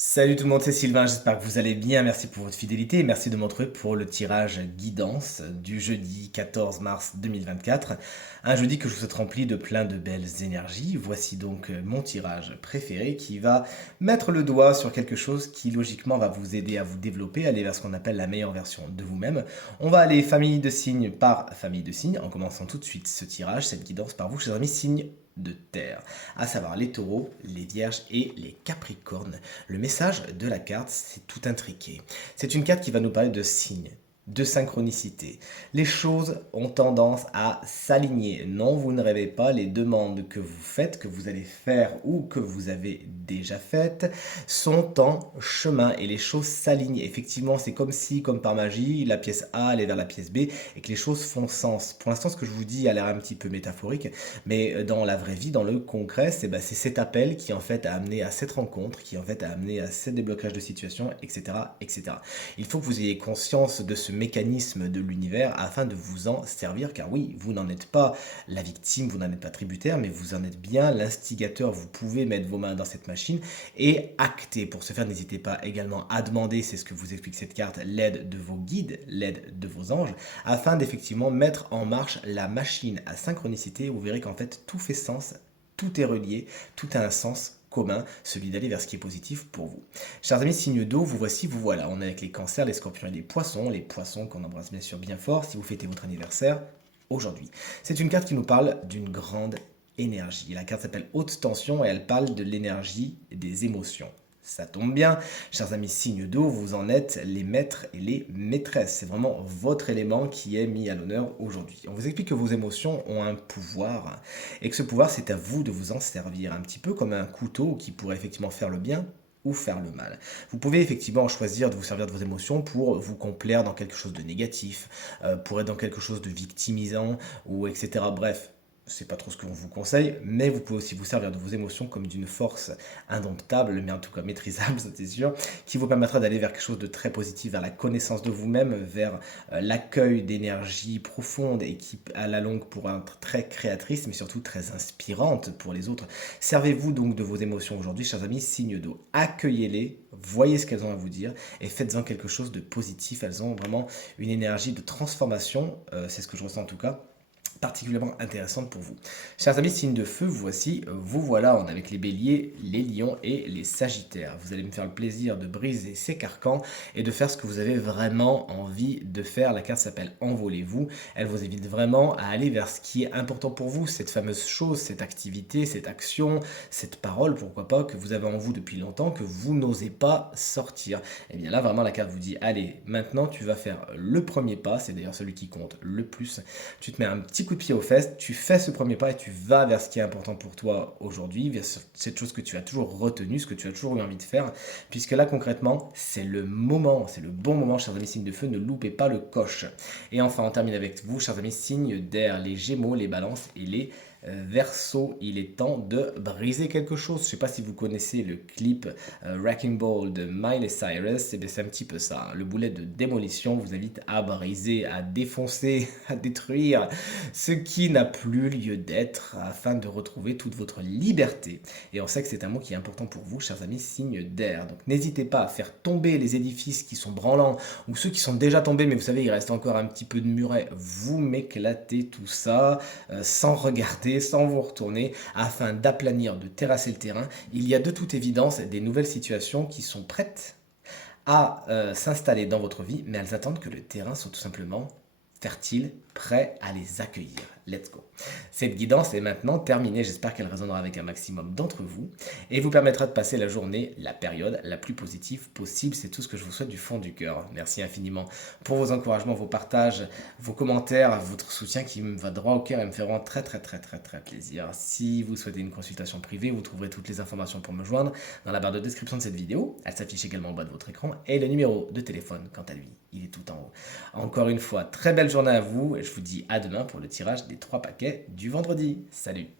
Salut tout le monde, c'est Sylvain, j'espère que vous allez bien, merci pour votre fidélité et merci de me retrouver pour le tirage guidance du jeudi 14 mars 2024. Un jeudi que je vous souhaite rempli de plein de belles énergies. Voici donc mon tirage préféré qui va mettre le doigt sur quelque chose qui logiquement va vous aider à vous développer, aller vers ce qu'on appelle la meilleure version de vous-même. On va aller famille de signes par famille de signes en commençant tout de suite ce tirage, cette guidance par vous, chers amis, signes de terre, à savoir les taureaux, les vierges et les capricornes. Le message de la carte, c'est tout intriqué. C'est une carte qui va nous parler de signes, de synchronicité. Les choses ont tendance à s'aligner. Non, vous ne rêvez pas, les demandes que vous faites, que vous allez faire ou que vous avez déjà faites, sont en chemin et les choses s'alignent. Effectivement, c'est comme si, comme par magie, la pièce A allait vers la pièce B et que les choses font sens. Pour l'instant, ce que je vous dis a l'air un petit peu métaphorique, mais dans la vraie vie, dans le concret, c'est cet appel qui en fait a amené à cette rencontre, qui en fait a amené à ce déblocage de situation, etc., etc. Il faut que vous ayez conscience de ce mécanisme de l'univers afin de vous en servir, car oui, vous n'en êtes pas la victime, vous n'en êtes pas tributaire, mais vous en êtes bien l'instigateur. Vous pouvez mettre vos mains dans cette machine et acter. Pour ce faire, n'hésitez pas également à demander, c'est ce que vous explique cette carte, l'aide de vos guides, l'aide de vos anges, afin d'effectivement mettre en marche la machine à synchronicité. Vous verrez qu'en fait, tout fait sens, tout est relié, tout a un sens commun, celui d'aller vers ce qui est positif pour vous. Chers amis, signe d'eau, vous voici, vous voilà. On est avec les cancers, les scorpions et les poissons qu'on embrasse bien sûr bien fort si vous fêtez votre anniversaire aujourd'hui. C'est une carte qui nous parle d'une grande énergie. La carte s'appelle haute tension et elle parle de l'énergie des émotions. Ça tombe bien, chers amis signes d'eau, vous en êtes les maîtres et les maîtresses. C'est vraiment votre élément qui est mis à l'honneur aujourd'hui. On vous explique que vos émotions ont un pouvoir et que ce pouvoir, c'est à vous de vous en servir. Un petit peu comme un couteau qui pourrait effectivement faire le bien ou faire le mal. Vous pouvez effectivement choisir de vous servir de vos émotions pour vous complaire dans quelque chose de négatif, pour être dans quelque chose de victimisant, ou etc. Bref, c'est pas trop ce qu'on vous conseille, mais vous pouvez aussi vous servir de vos émotions comme d'une force indomptable, mais en tout cas maîtrisable, ça c'est sûr, qui vous permettra d'aller vers quelque chose de très positif, vers la connaissance de vous-même, vers l'accueil d'énergie profonde et qui, à la longue, pourra être très créatrice, mais surtout très inspirante pour les autres. Servez-vous donc de vos émotions aujourd'hui, chers amis, signes d'eau. Accueillez-les, voyez ce qu'elles ont à vous dire et faites-en quelque chose de positif. Elles ont vraiment une énergie de transformation, c'est ce que je ressens en tout cas, particulièrement intéressante pour vous. Chers amis, signes de feu, voici, vous voilà, on est avec les béliers, les lions et les sagittaires. Vous allez me faire le plaisir de briser ces carcans et de faire ce que vous avez vraiment envie de faire. La carte s'appelle Envolez-vous. Elle vous invite vraiment à aller vers ce qui est important pour vous, cette fameuse chose, cette activité, cette action, cette parole, pourquoi pas, que vous avez en vous depuis longtemps, que vous n'osez pas sortir. Et bien là, vraiment, la carte vous dit, allez, maintenant tu vas faire le premier pas, c'est d'ailleurs celui qui compte le plus. Tu te mets un petit coup de pied aux fesses, tu fais ce premier pas et tu vas vers ce qui est important pour toi aujourd'hui, vers cette chose que tu as toujours retenue, ce que tu as toujours eu envie de faire, puisque là concrètement, c'est le moment, c'est le bon moment, chers amis signes de feu, ne loupez pas le coche. Et enfin, on termine avec vous, chers amis signes d'air, les gémeaux, les balances et les Verseau, il est temps de briser quelque chose. Je ne sais pas si vous connaissez le clip Wrecking Ball de Miley Cyrus, c'est un petit peu ça. Hein. Le boulet de démolition vous invite à briser, à défoncer, à détruire ce qui n'a plus lieu d'être afin de retrouver toute votre liberté. Et on sait que c'est un mot qui est important pour vous, chers amis, signe d'air. Donc n'hésitez pas à faire tomber les édifices qui sont branlants ou ceux qui sont déjà tombés, mais vous savez, il reste encore un petit peu de muret. Vous m'éclatez tout ça sans regarder, sans vous retourner, afin d'aplanir, de terrasser le terrain. Il y a de toute évidence des nouvelles situations qui sont prêtes à s'installer dans votre vie, mais elles attendent que le terrain soit tout simplement fertile, prêt à les accueillir. Let's go. Cette guidance est maintenant terminée. J'espère qu'elle résonnera avec un maximum d'entre vous et vous permettra de passer la journée, la période la plus positive possible. C'est tout ce que je vous souhaite du fond du cœur. Merci infiniment pour vos encouragements, vos partages, vos commentaires, votre soutien qui me va droit au cœur et me fait vraiment très plaisir. Si vous souhaitez une consultation privée, vous trouverez toutes les informations pour me joindre dans la barre de description de cette vidéo. Elle s'affiche également en bas de votre écran et le numéro de téléphone, quant à lui, il est tout en haut. Encore une fois, très belle journée à vous et je vous dis à demain pour le tirage des 3 paquets du vendredi. Salut!